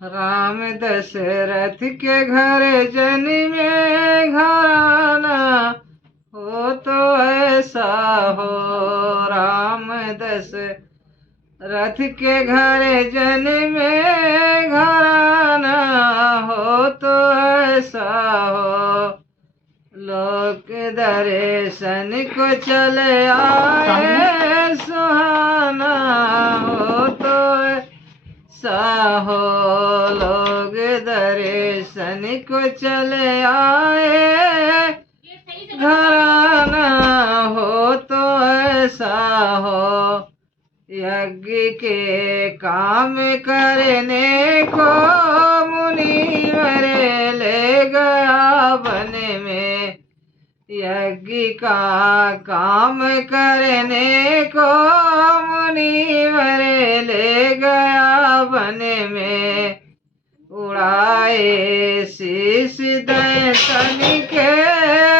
राम दशरथ के घर जन्मे घराना हो तो ऐसा हो। राम दशरथ के घर जन्मे घराना हो तो ऐसा हो। लोक दर्शन को चले आए सुहाना हो तो साहो। लोग दर्शन को चले आए घराना हो तो ऐसा हो। यज्ञ के काम करने को मुनिवर ले गया वन में। यज्ञ का काम करने को मुनिवर ले गया वन में। उड़ाए शीश दैतन के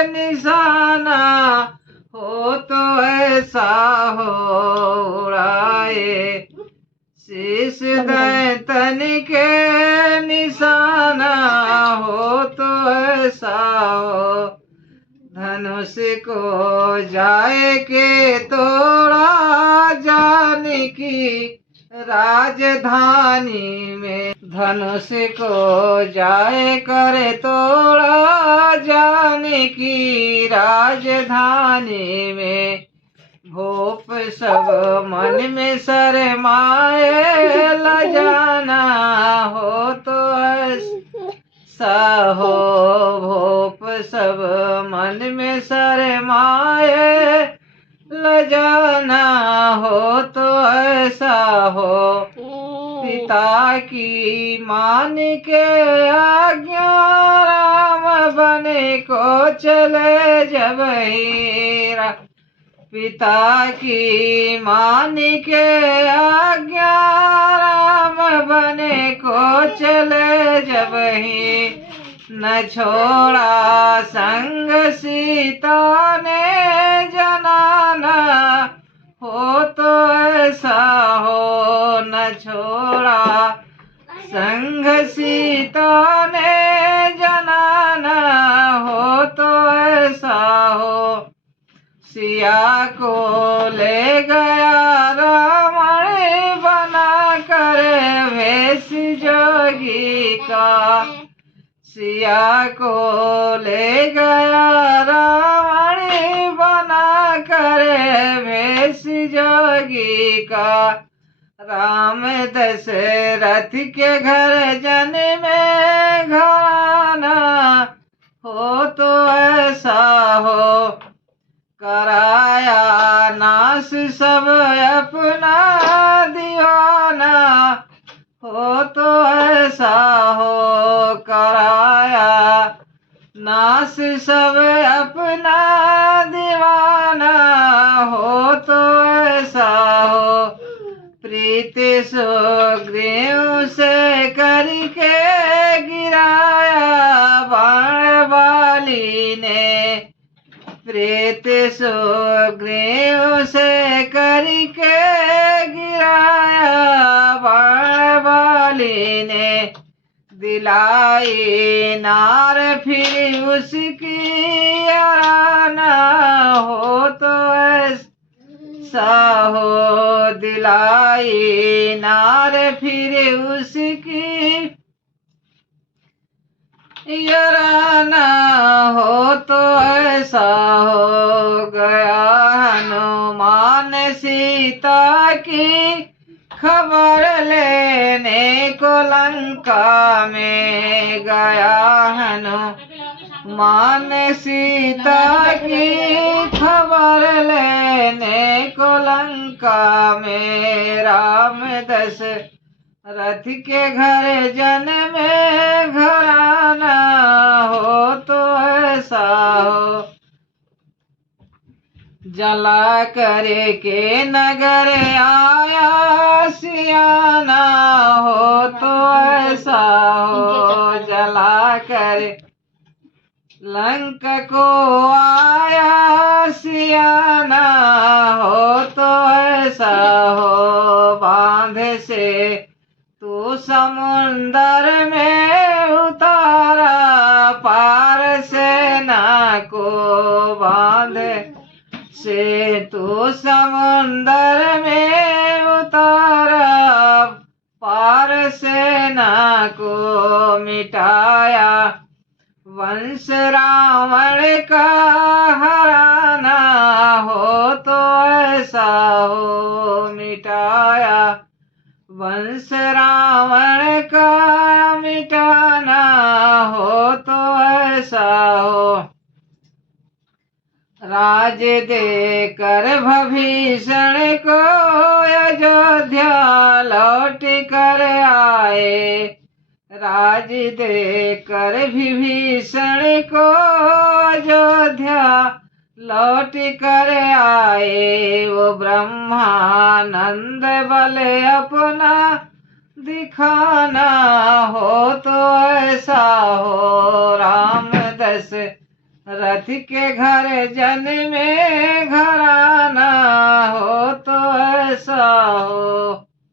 निशाना हो तो ऐसा हो। उड़ाए शीश दैतन के निशाना हो तो ऐसा हो। धनुष को जाए के तोड़ा जानकी राजधानी में। धनुष को जाए करे तोड़ा जानकी राजधानी में। भूप सब मन में शरमाए लजाना हो तो ऐसा हो। भूप सब मन में शरमाए लजाना हो तो ऐसा हो। पिता की मान के आज्ञा राम बने को चले जब हीरा। पिता की मान के आज्ञा राम बने को चले जब ही। न छोड़ा संग सीता ने जनाना हो तो ऐसा हो। न छोड़ा संग सीता ने जनाना हो तो ऐसा हो। सिया को ले गया रावण बना कर वेश जोगी का। सिया को ले गया रावण बना कर वेश जोगी का। राम दशरथ के घर जन्मे घराना हो तो ऐसा हो। कराया नाश सब अपना दीवाना हो तो ऐसा हो। कराया नाश सब अपना दीवाना हो तो ऐसा हो। प्रीत सुग्रीव से करके गिराया बाण वाली ने। प्रीत सुग्रीव से करके गिराया बाण वाली ने। दिलाई नार फिर उसकी आराना हो तो ऐसा हो। दिलाई नार फिर उसकी याराना हो तो ऐसा हो। गया हनुमान सीता की खबर लेने को लंका में। गया हनुमान सीता की खबर लेने को लंका में। राम दशरथ के घर जन्मे घराना हो तो ऐसा हो। जला करे के नगर आया सियाना हो तो ऐसा हो। जला कर लंक को आया सियाना हो तो ऐसा हो। बांध से तू तू समुंदर में उतारा, पार सेना को बांधे से तू समुंदर में उतारा, पार सेना को मिटाया, वंश रावण का हराना हो तो ऐसा हो मिटाया, वंश रावण का मिटाना हो तो ऐसा हो। राज देकर भीषण को अयोध्या लौट कर आए, राज देकर विभीषण को अयोध्या लौट कर आए, वो ब्रह्मानंद बल अपना दिखाना हो तो ऐसा हो। राम दस रथ के घर जन्मे घराना